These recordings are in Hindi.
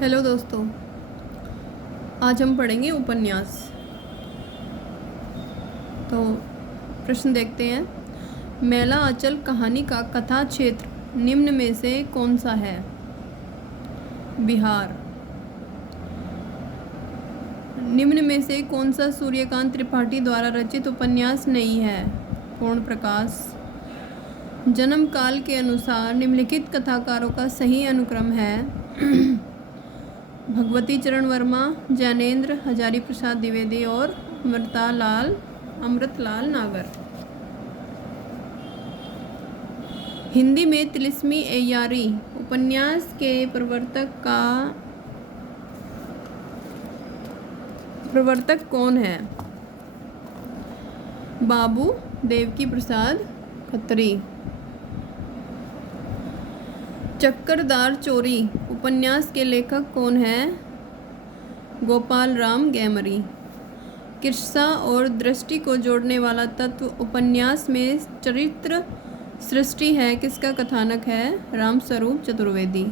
हेलो दोस्तों, आज हम पढ़ेंगे उपन्यास। तो प्रश्न देखते हैं। मैला आंचल कहानी का कथा क्षेत्र निम्न में से कौन सा है? बिहार। निम्न में से कौन सा सूर्यकांत त्रिपाठी द्वारा रचित उपन्यास नहीं है? पूर्ण प्रकाश। जन्म काल के अनुसार निम्नलिखित कथाकारों का सही अनुक्रम है। भगवती चरण वर्मा, जैनेन्द्र, हजारी प्रसाद द्विवेदी और अमृतलाल नागर। हिंदी में तिलिस्मी एयारी उपन्यास के प्रवर्तक कौन है? बाबू देवकी प्रसाद खत्री। चक्करदार चोरी उपन्यास के लेखक कौन है? गोपाल राम गैमरी। किस्सा और दृष्टि को जोड़ने वाला तत्व उपन्यास में चरित्र सृष्टि है, किसका कथानक है? रामस्वरूप चतुर्वेदी।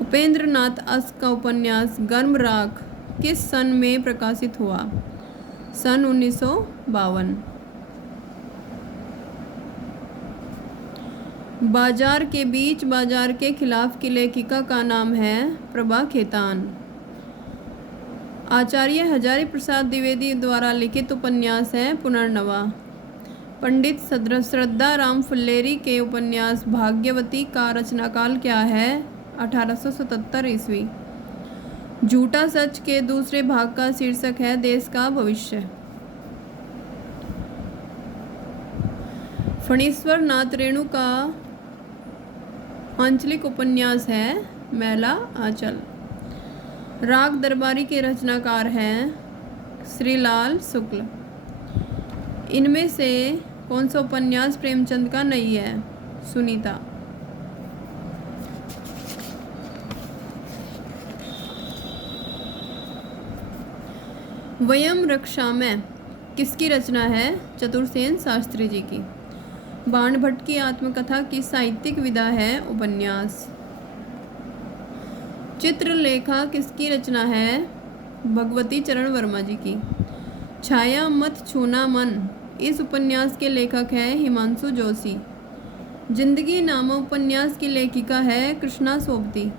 उपेंद्र नाथ अस का उपन्यास गर्म राख किस सन में प्रकाशित हुआ? सन 1952। बाजार के बीच बाजार के खिलाफ की लेखिका का नाम है? प्रभा खेतान। आचार्य हजारी प्रसाद द्विवेदी द्वारा लिखित उपन्यास है पुनर्नवा। पंडित श्रद्धा राम फुल्लेरी के उपन्यास भाग्यवती का रचनाकाल क्या है? 1877 ईस्वी। झूठा सच के दूसरे भाग का शीर्षक है देश का भविष्य। फणीश्वर नाथ रेणु का आंचलिक उपन्यास है मैला आंचल। राग दरबारी के रचनाकार हैं श्रीलाल शुक्ल। इनमें से कौन सा उपन्यास प्रेमचंद का नहीं है? सुनीता। वयम रक्षामय किसकी रचना है? चतुरसेन शास्त्री जी की। बाण भट्ट की आत्मकथा की साहित्यिक विधा है उपन्यास। चित्रलेखा किसकी रचना है? भगवती चरण वर्मा जी की। छाया मत छूना मन इस उपन्यास के लेखक है हिमांशु जोशी। जिंदगी नामा उपन्यास की लेखिका है कृष्णा सोबती।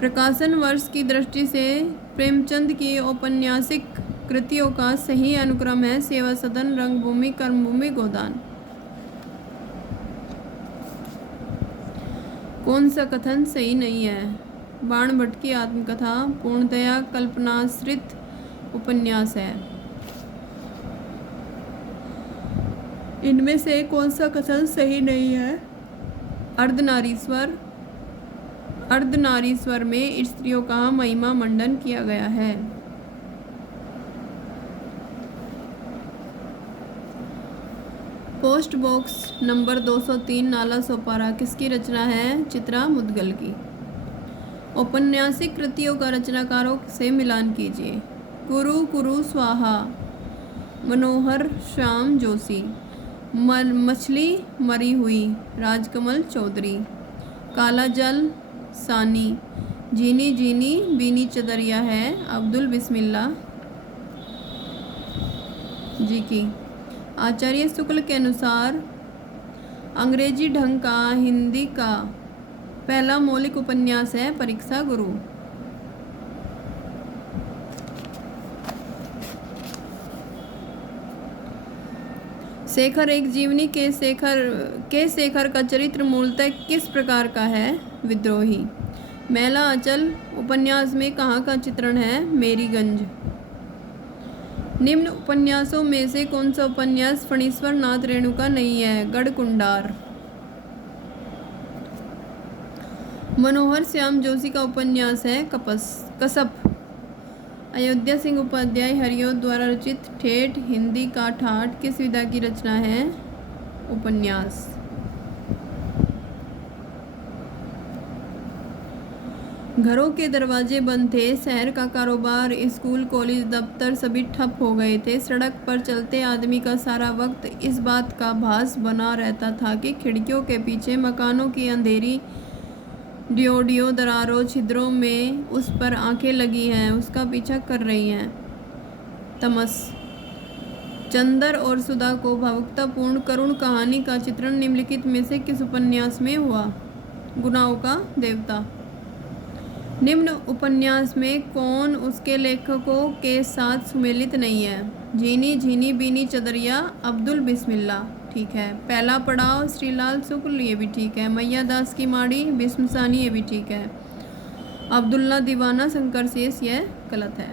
प्रकाशन वर्ष की दृष्टि से प्रेमचंद की औपन्यासिक कृतियों का सही अनुक्रम है सेवा सदन, रंगभूमि, कर्मभूमि, गोदान। कौन सा कथन सही नहीं है? बाण भट्ट की आत्मकथा पूर्णतया कल्पनाश्रित उपन्यास है। इनमें से कौन सा कथन सही नहीं है? अर्धनारीश्वर में स्त्रियों का महिमा मंडन किया गया है। Post box number 203 Nala Sopara किसकी रचना है? चित्रा मुदगल की। औपन्यासिक कृतियों का रचनाकारों से मिलान कीजिए। कुरु कुरु स्वाहा मनोहर श्याम जोशी। मछली मरी हुई राजकमल चौधरी। काला जल सानी। जीनी जीनी बीनी चदरिया है अब्दुल बिस्मिल्ला जी की। आचार्य शुक्ल के अनुसार अंग्रेजी ढंग का हिंदी का पहला मौलिक उपन्यास है परीक्षा गुरु। शेखर एक जीवनी के शेखर का चरित्र मूलतः किस प्रकार का है? विद्रोही। मैला आंचल उपन्यास में कहाँ का चित्रण है? मेरीगंज। निम्न उपन्यासों में से कौन सा उपन्यास फणीश्वर नाथ रेणु का नहीं है? गढ़कुंडार। मनोहर श्याम जोशी का उपन्यास है कसप। अयोध्या सिंह उपाध्याय हरिओत द्वारा रचित ठेठ हिंदी का ठाठ किस विधा की रचना है? उपन्यास। घरों के दरवाजे बंद थे, शहर का कारोबार, स्कूल, कॉलेज, दफ्तर सभी ठप हो गए थे। सड़क पर चलते आदमी का सारा वक्त इस बात का भास बना रहता था कि खिड़कियों के पीछे मकानों की अंधेरी डियो दरारों छिद्रों में उस पर आंखें लगी हैं, उसका पीछा कर रही हैं। तमस। चंदर और सुधा को भावुकतापूर्ण करुण कहानी का चित्रण निम्नलिखित में से किस उपन्यास में हुआ? गुनाहों का देवता। निम्न उपन्यास में कौन उसके लेखकों के साथ सुमेलित नहीं है? झीनी झीनी बीनी चदरिया, अब्दुल बिस्मिल्ला। ठीक है। पहला पड़ाव, श्रीलाल शुक्ल, ये भी ठीक है। मैया दास की माड़ी, बिस्म सानी, ये भी ठीक है। अब्दुल्ला दीवाना, शंकर शेष, यह गलत है।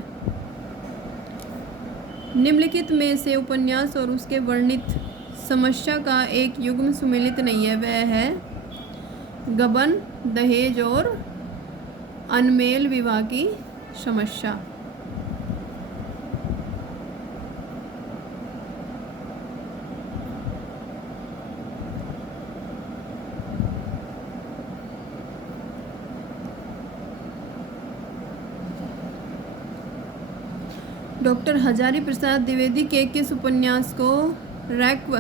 निम्नलिखित में से उपन्यास और उसके वर्णित समस्या का एक युग्म सुमेलित नहीं है। वह है गबन, दहेज और अनमेल विवाह की समस्या। डॉक्टर हजारी प्रसाद द्विवेदी के किस उपन्यास को रैक्व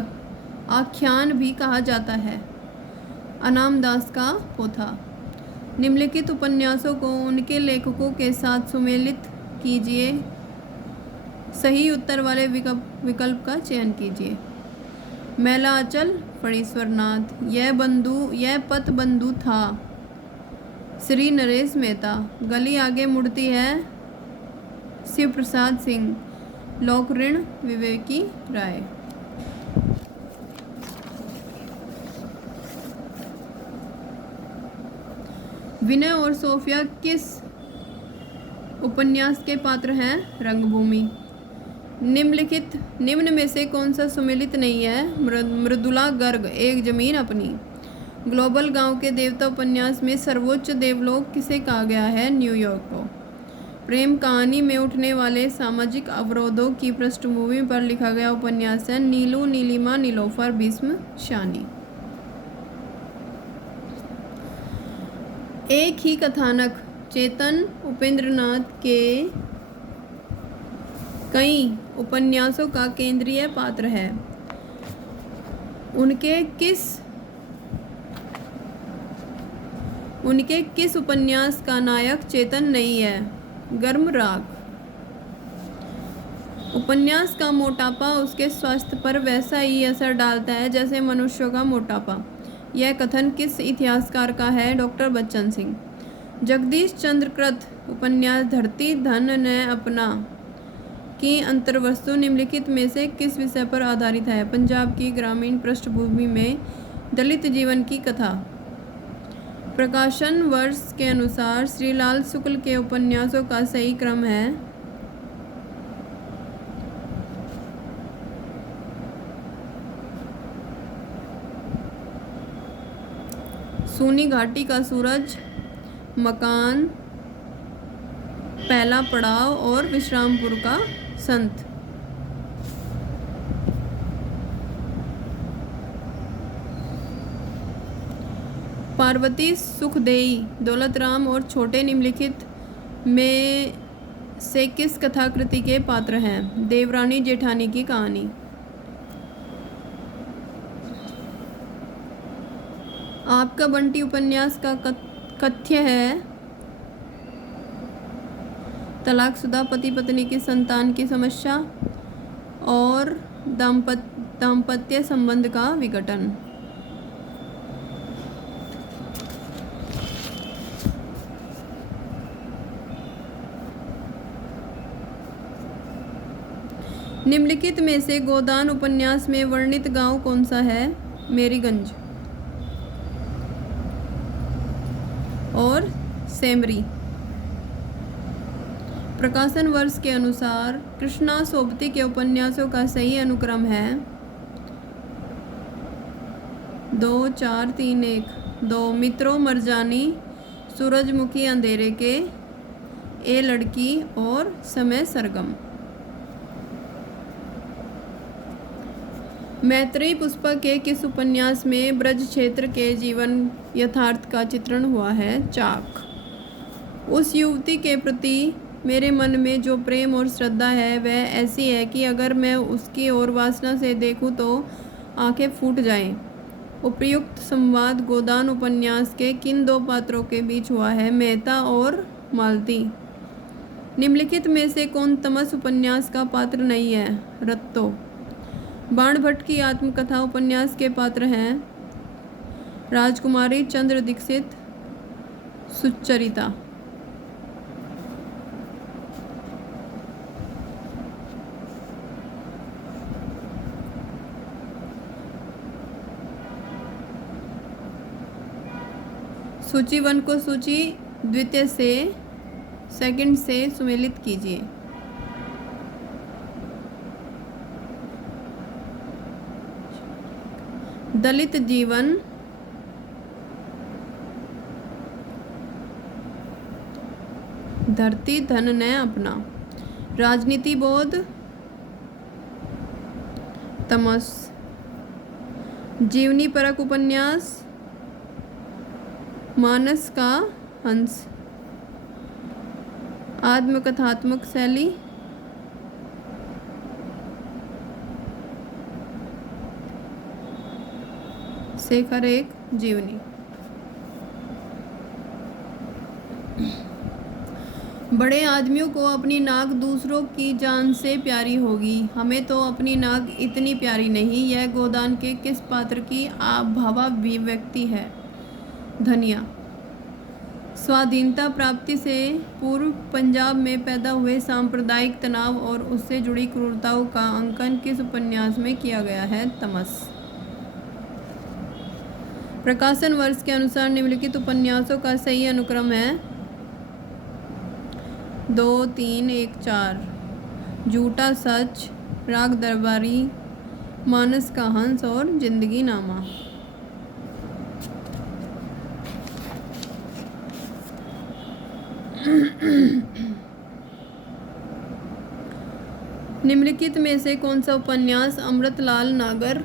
आख्यान भी कहा जाता है? अनाम दास का पोथा। निम्नलिखित उपन्यासों को उनके लेखकों के साथ सुमेलित कीजिए। सही उत्तर वाले विकल्प का चयन कीजिए। मैला अचल, फणीश्वर नाथ। यह पथ बंधु था, श्री नरेश मेहता। गली आगे मुड़ती है, शिव प्रसाद सिंह। लोक ऋण, विवेकी राय। विनय और सोफिया किस उपन्यास के पात्र हैं? रंगभूमि। निम्न में से कौन सा सुमेलित नहीं है? मृदुला गर्ग, एक जमीन अपनी। ग्लोबल गांव के देवता उपन्यास में सर्वोच्च देवलोक किसे कहा गया है? न्यूयॉर्क को। प्रेम कहानी में उठने वाले सामाजिक अवरोधों की पृष्ठभूमि पर लिखा गया उपन्यास है नीलू, नीलिमा, नीलोफर, भीष्म, शानी। एक ही कथानक चेतन उपेंद्रनाथ के कई उपन्यासों का केंद्रीय पात्र है। उनके किस उपन्यास का नायक चेतन नहीं है? गर्म राग। उपन्यास का मोटापा उसके स्वास्थ्य पर वैसा ही असर डालता है जैसे मनुष्यों का मोटापा। यह कथन किस इतिहासकार का है? डॉक्टर बच्चन सिंह। जगदीश चंद्र कृत उपन्यास धरती धन ने अपना की अंतर्वस्तु निम्नलिखित में से किस विषय पर आधारित है? पंजाब की ग्रामीण पृष्ठभूमि में दलित जीवन की कथा। प्रकाशन वर्ष के अनुसार श्रीलाल शुक्ल के उपन्यासों का सही क्रम है सूनी घाटी का सूरज, मकान, पहला पड़ाव और विश्रामपुर का संत। पार्वती, सुखदेई, दौलतराम और छोटे निम्नलिखित में से किस कथाकृति के पात्र हैं? देवरानी जेठानी की कहानी। आपका बंटी उपन्यास का कथ्य है तलाकशुदा पति पत्नी की संतान की समस्या और दाम्पत्य संबंध का विघटन। निम्नलिखित में से गोदान उपन्यास में वर्णित गांव कौन सा है? मेरीगंज और सेमरी। प्रकाशन वर्ष के अनुसार कृष्णा सोबती के उपन्यासों का सही अनुक्रम है 2, 4, 3, 1। 2 मित्रों मरजानी, सूरजमुखी अंधेरे के, ए लड़की और समय सरगम। मैत्रेयी पुष्पक के किस उपन्यास में ब्रज क्षेत्र के जीवन यथार्थ का चित्रण हुआ है? चाक। उस युवती के प्रति मेरे मन में जो प्रेम और श्रद्धा है वह ऐसी है कि अगर मैं उसकी ओर वासना से देखूं तो आंखें फूट जाएं। उपयुक्त संवाद गोदान उपन्यास के किन दो पात्रों के बीच हुआ है? मेहता और मालती। निम्नलिखित में से कौन तमस उपन्यास का पात्र नहीं है? रत्तो। बाणभट्ट की आत्मकथा उपन्यास के पात्र हैं राजकुमारी, चंद्र दीक्षित, सुचरिता। सूची 1 को सूची द्वितीय से सेकंड से सुमेलित कीजिए। दलित जीवन, धरती धन ने अपना, राजनीति बोध, तमस, जीवनी परक उपन्यास, मानस का हंस, आत्मकथात्मक शैली, शेखर एक जीवनी। बड़े आदमियों को अपनी नाक दूसरों की जान से प्यारी होगी, हमें तो अपनी नाक इतनी प्यारी नहीं। यह गोदान के किस पात्र की भावाभिव्यक्ति है? धनिया। स्वाधीनता प्राप्ति से पूर्व पंजाब में पैदा हुए सांप्रदायिक तनाव और उससे जुड़ी क्रूरताओं का अंकन किस उपन्यास में किया गया है? तमस। प्रकाशन वर्ष के अनुसार निम्नलिखित उपन्यासों का सही अनुक्रम है 2, 3, 1, 4। झूठा सच, राग दरबारी, मानस का हंस और जिंदगी नामा। निम्नलिखित में से कौन सा उपन्यास अमृतलाल नागर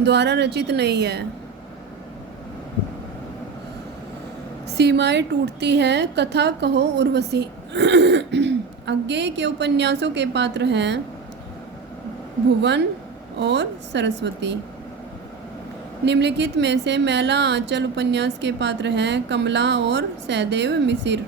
द्वारा रचित नहीं है? सीमाएं टूटती है, कथा कहो उर्वशी। अज्ञेय के उपन्यासों के पात्र हैं भुवन और सरस्वती। निम्नलिखित में से मैला आंचल उपन्यास के पात्र हैं कमला और सहदेव मिसिर।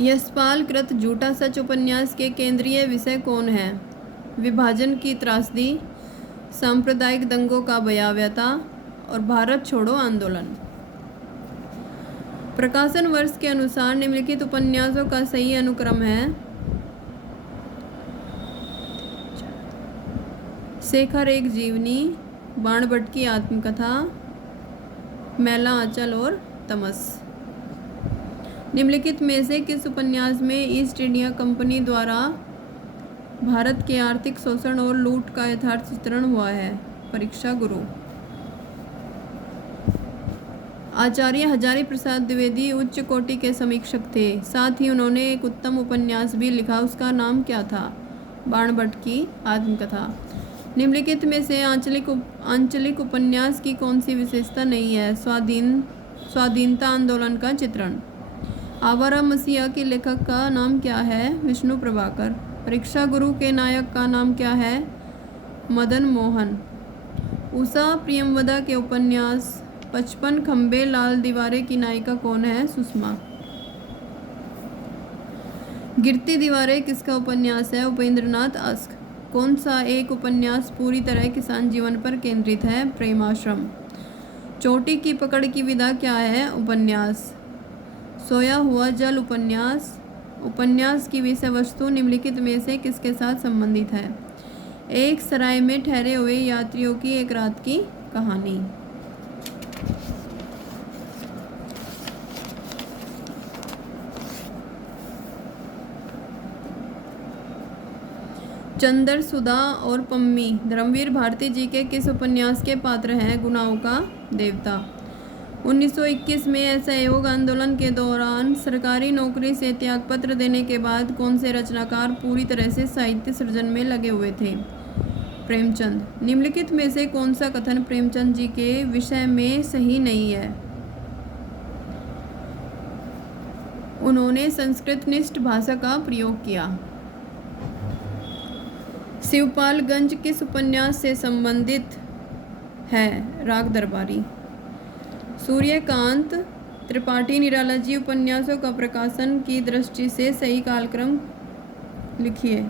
यशपाल कृत झूठा सच उपन्यास के केंद्रीय विषय कौन है? विभाजन की त्रासदी, सांप्रदायिक दंगों का भयावहता और भारत छोड़ो आंदोलन। प्रकाशन वर्ष के अनुसार निम्नलिखित उपन्यासों का सही अनुक्रम है शेखर एक जीवनी, बाणभट्ट की आत्मकथा, मैला आंचल और तमस। निम्नलिखित में से किस उपन्यास में ईस्ट इंडिया कंपनी द्वारा भारत के आर्थिक शोषण और लूट का यथार्थ चित्रण हुआ है? परीक्षा गुरु। आचार्य हजारी प्रसाद द्विवेदी उच्च कोटि के समीक्षक थे, साथ ही उन्होंने एक उत्तम उपन्यास भी लिखा, उसका नाम क्या था? बाणभट्ट की आत्मकथा। निम्नलिखित में से आंचलिक उपन्यास की कौन सी विशेषता नहीं है? स्वाधीनता आंदोलन का चित्रण। आवारा मसीहा के लेखक का नाम क्या है? विष्णु प्रभाकर। परीक्षा गुरु के नायक का नाम क्या है? मदन मोहन। उषा प्रियमवदा के उपन्यास 55 खंबे लाल दीवारें की नायिका कौन है? सुषमा। गिरती दीवारें किसका उपन्यास है? उपेंद्रनाथ अस्क। कौन सा एक उपन्यास पूरी तरह किसान जीवन पर केंद्रित है? प्रेमाश्रम। चोटी की पकड़ की विधा क्या है? उपन्यास। सोया हुआ जल उपन्यास की विषय वस्तु निम्नलिखित में से किसके साथ संबंधित है? एक सराय में ठहरे हुए यात्रियों की एक रात की कहानी। चंदर, सुधा और पम्मी धर्मवीर भारती जी के किस उपन्यास के पात्र हैं? गुनाहों का देवता। 1921 में असहयोग आंदोलन के दौरान सरकारी नौकरी से त्यागपत्र देने के बाद कौन से रचनाकार पूरी तरह से साहित्य सृजन में लगे हुए थे? प्रेमचंद। निम्नलिखित में से कौन सा कथन प्रेमचंद जी के विषय में सही नहीं है? उन्होंने संस्कृतनिष्ठ भाषा का प्रयोग किया। शिवपालगंज किस उपन्यास से संबंधित है? राग दरबारी। सूर्यकांत त्रिपाठी निराला जी उपन्यासों का प्रकाशन की दृष्टि से सही कालक्रम लिखिए।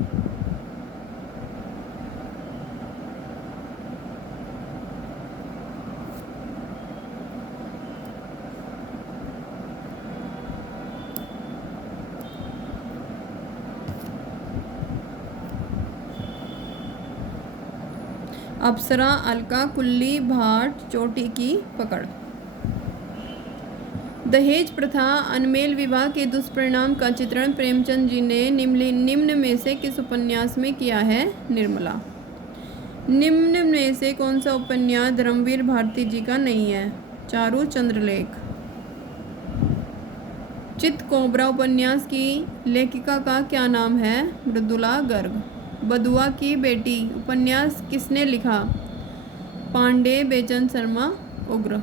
अप्सरा, अलका, कुल्ली, भाट, चोटी की पकड़। दहेज प्रथा, अनमेल विवाह के दुष्परिणाम का चित्रण प्रेमचंद जी ने निम्न में से किस उपन्यास में किया है? निर्मला। निम्न में से कौन सा उपन्यास धर्मवीर भारती जी का नहीं है? चारू चंद्रलेख। चितकोबरा उपन्यास की लेखिका का क्या नाम है? मृदुला गर्ग। बदुआ की बेटी उपन्यास किसने लिखा? पांडे बेचंद शर्मा उग्र।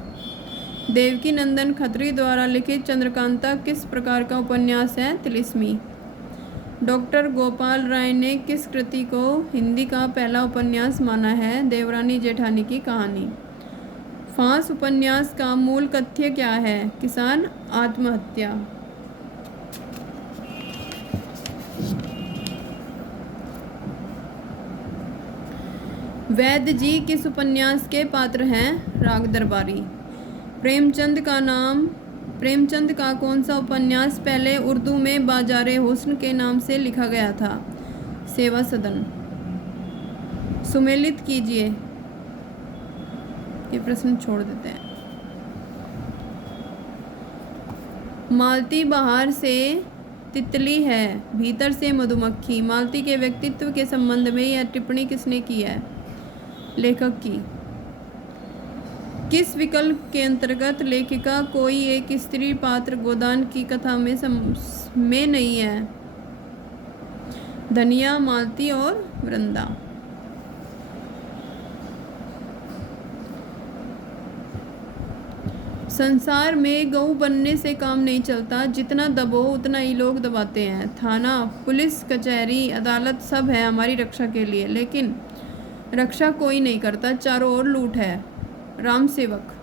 देवकी नंदन खत्री द्वारा लिखित चंद्रकांता किस प्रकार का उपन्यास है? तिलिस्मी। डॉक्टर गोपाल राय ने किस कृति को हिंदी का पहला उपन्यास माना है? देवरानी जेठानी की कहानी। फांस उपन्यास का मूल कथ्य क्या है? किसान आत्महत्या। वैद्य जी किस उपन्यास के पात्र हैं? राग दरबारी। प्रेमचंद का कौन सा उपन्यास पहले उर्दू में बाजारे हुस्न के नाम से लिखा गया था? सेवा सदन। सुमेलित कीजिए। ये प्रश्न छोड़ देते हैं। मालती बाहर से तितली है, भीतर से मधुमक्खी। मालती के व्यक्तित्व के संबंध में यह टिप्पणी किसने की है? लेखक की। किस विकल्प के अंतर्गत लेखिका कोई एक स्त्री पात्र गोदान की कथा में नहीं है? धनिया, मालती और वृंदा। संसार में गऊ बनने से काम नहीं चलता, जितना दबो उतना ही लोग दबाते हैं। थाना, पुलिस, कचहरी, अदालत सब है हमारी रक्षा के लिए, लेकिन रक्षा कोई नहीं करता, चारों ओर लूट है। राम सेवक।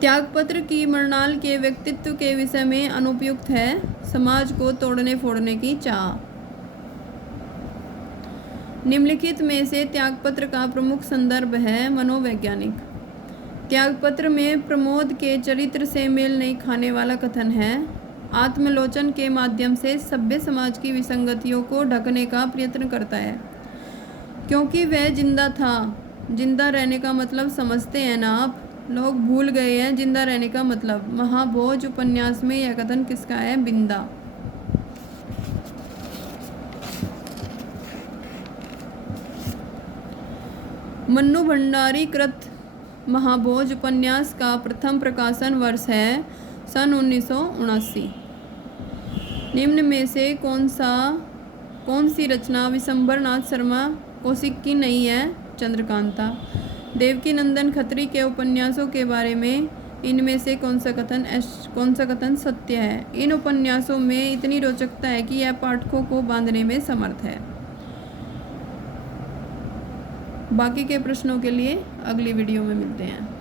त्यागपत्र की मृणाल के व्यक्तित्व के विषय में अनुपयुक्त है? समाज को तोड़ने फोड़ने की चाह। निम्नलिखित में से त्यागपत्र का प्रमुख संदर्भ है? मनोवैज्ञानिक। त्यागपत्र में प्रमोद के चरित्र से मेल नहीं खाने वाला कथन है? आत्मलोचन के माध्यम से सभ्य समाज की विसंगतियों को ढकने का प्रयत्न करता है, क्योंकि वह जिंदा था। जिंदा रहने का मतलब समझते हैं ना आप? लोग भूल गए हैं जिंदा रहने का मतलब। महाभोज उपन्यास में यह कथन किसका है? बिंदा। मन्नू भंडारी कृत महाभोज उपन्यास का प्रथम प्रकाशन वर्ष है सन 1979। निम्न में से कौन सी रचना विशंबरनाथ शर्मा कौशिक की नहीं है? चंद्रकांता। देवकी नंदन खत्री के उपन्यासों के बारे में इनमें से कौन सा कथन सत्य है? इन उपन्यासों में इतनी रोचकता है कि यह पाठकों को बांधने में समर्थ है। बाकी के प्रश्नों के लिए अगली वीडियो में मिलते हैं।